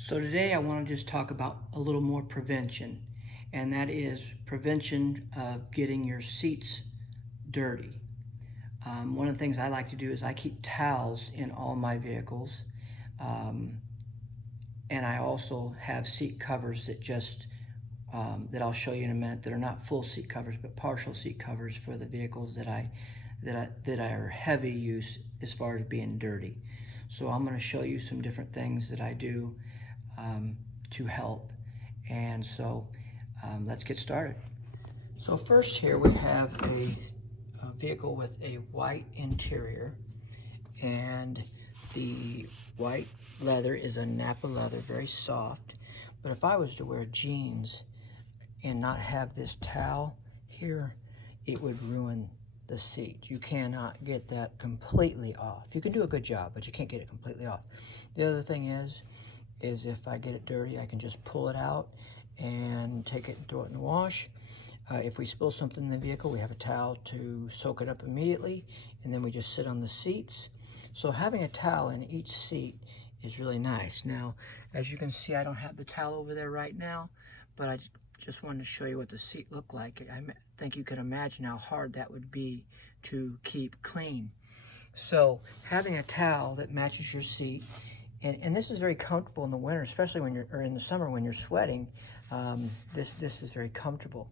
So today I want to just talk about a little more prevention, and that is prevention of getting your seats dirty. One of the things I like to do is I keep towels in all my vehicles, um, and I also have seat covers that I'll show you in a minute that are not full seat covers but partial seat covers for the vehicles that are heavy use as far as being dirty. So I'm going to show you some different things that I do um, to help. And so let's get started. So first here we have a vehicle with a white interior, and the white leather is a Napa leather, very soft. But if I was to wear jeans and not have this towel here, it would ruin the seat. You cannot get that completely off. You can do a good job, but you can't get it completely off. The other thing is if I get it dirty, I can just pull it out and take it and throw it in the wash. If we spill something in the vehicle, we have a towel to soak it up immediately, and then we just sit on the seats. So having a towel in each seat is really nice. Now, as you can see, I don't have the towel over there right now, but I just wanted to show you what the seat looked like. I think you can imagine how hard that would be to keep clean. So having a towel that matches your seat, and this is very comfortable in the winter, especially when or in the summer when you're sweating. This is very comfortable,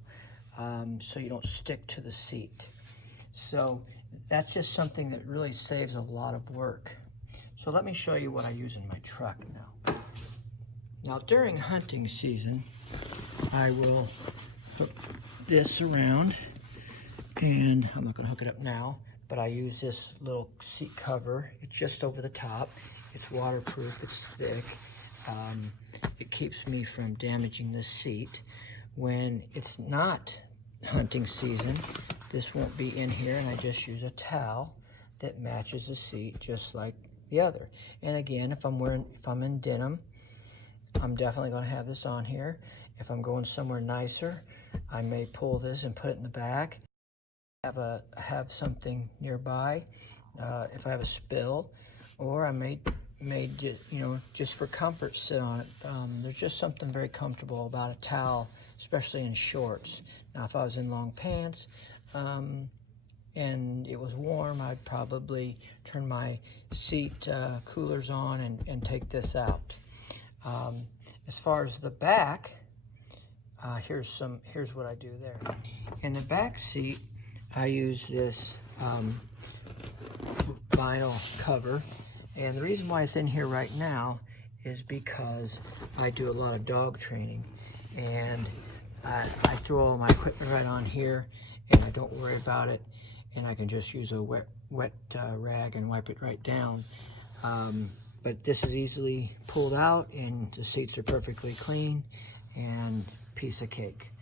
so you don't stick to the seat. So that's just something that really saves a lot of work. So let me show you what I use in my truck now. Now during hunting season, I will hook this around, and I'm not going to hook it up now, but I use this little seat cover. It's just over the top. It's waterproof, it's thick. It keeps me from damaging the seat. When it's not hunting season, this won't be in here, and I just use a towel that matches the seat just like the other. And again, if I'm in denim, I'm definitely going to have this on here. If I'm going somewhere nicer, I may pull this and put it in the back. Have something nearby if I have a spill, or I may just for comfort sit on it. There's just something very comfortable about a towel, especially in shorts. Now if I was in long pants and it was warm, I'd probably turn my seat coolers on and take this out. As far as the back, here's what I do there. In the back seat, I use this vinyl cover, and the reason why it's in here right now is because I do a lot of dog training, and I throw all my equipment right on here, and I don't worry about it, and I can just use a wet rag and wipe it right down. But this is easily pulled out, and the seats are perfectly clean, and piece of cake.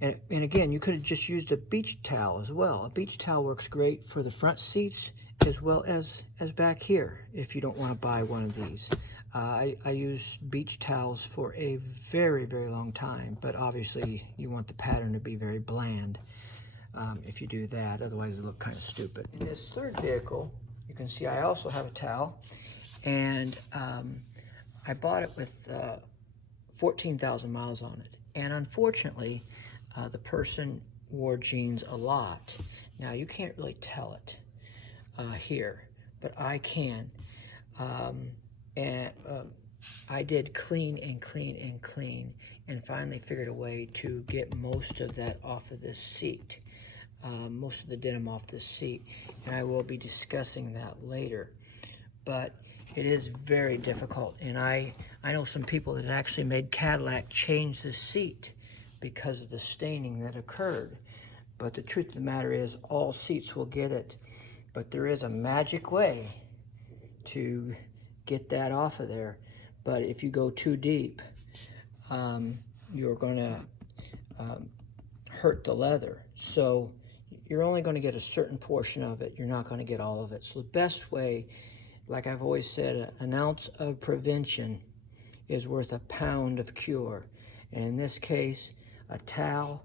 And again, you could have just used a beach towel as well. A beach towel works great for the front seats as well as back here if you don't want to buy one of these. I use beach towels for a very, very long time, but obviously you want the pattern to be very bland if you do that, otherwise it look kind of stupid. In this third vehicle, you can see I also have a towel, and I bought it with 14,000 miles on it. And unfortunately, the person wore jeans a lot. Now you can't really tell it here, but I can. I did clean and clean and clean, and finally figured a way to get most of that off of this seat, most of the denim off this seat, and I will be discussing that later. But it is very difficult, and I know some people that actually made Cadillac change the seat because of the staining that occurred. But the truth of the matter is all seats will get it, but there is a magic way to get that off of there. But if you go too deep, you're going to hurt the leather. So you're only going to get a certain portion of it. You're not going to get all of it. So the best way, like I've always said, an ounce of prevention is worth a pound of cure. And in this case, a towel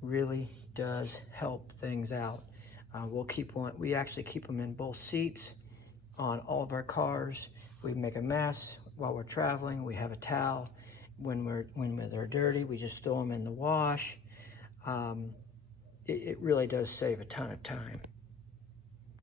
really does help things out. We actually keep them in both seats on all of our cars. We make a mess while we're traveling. We have a towel. When they're dirty, we just throw them in the wash. It really does save a ton of time.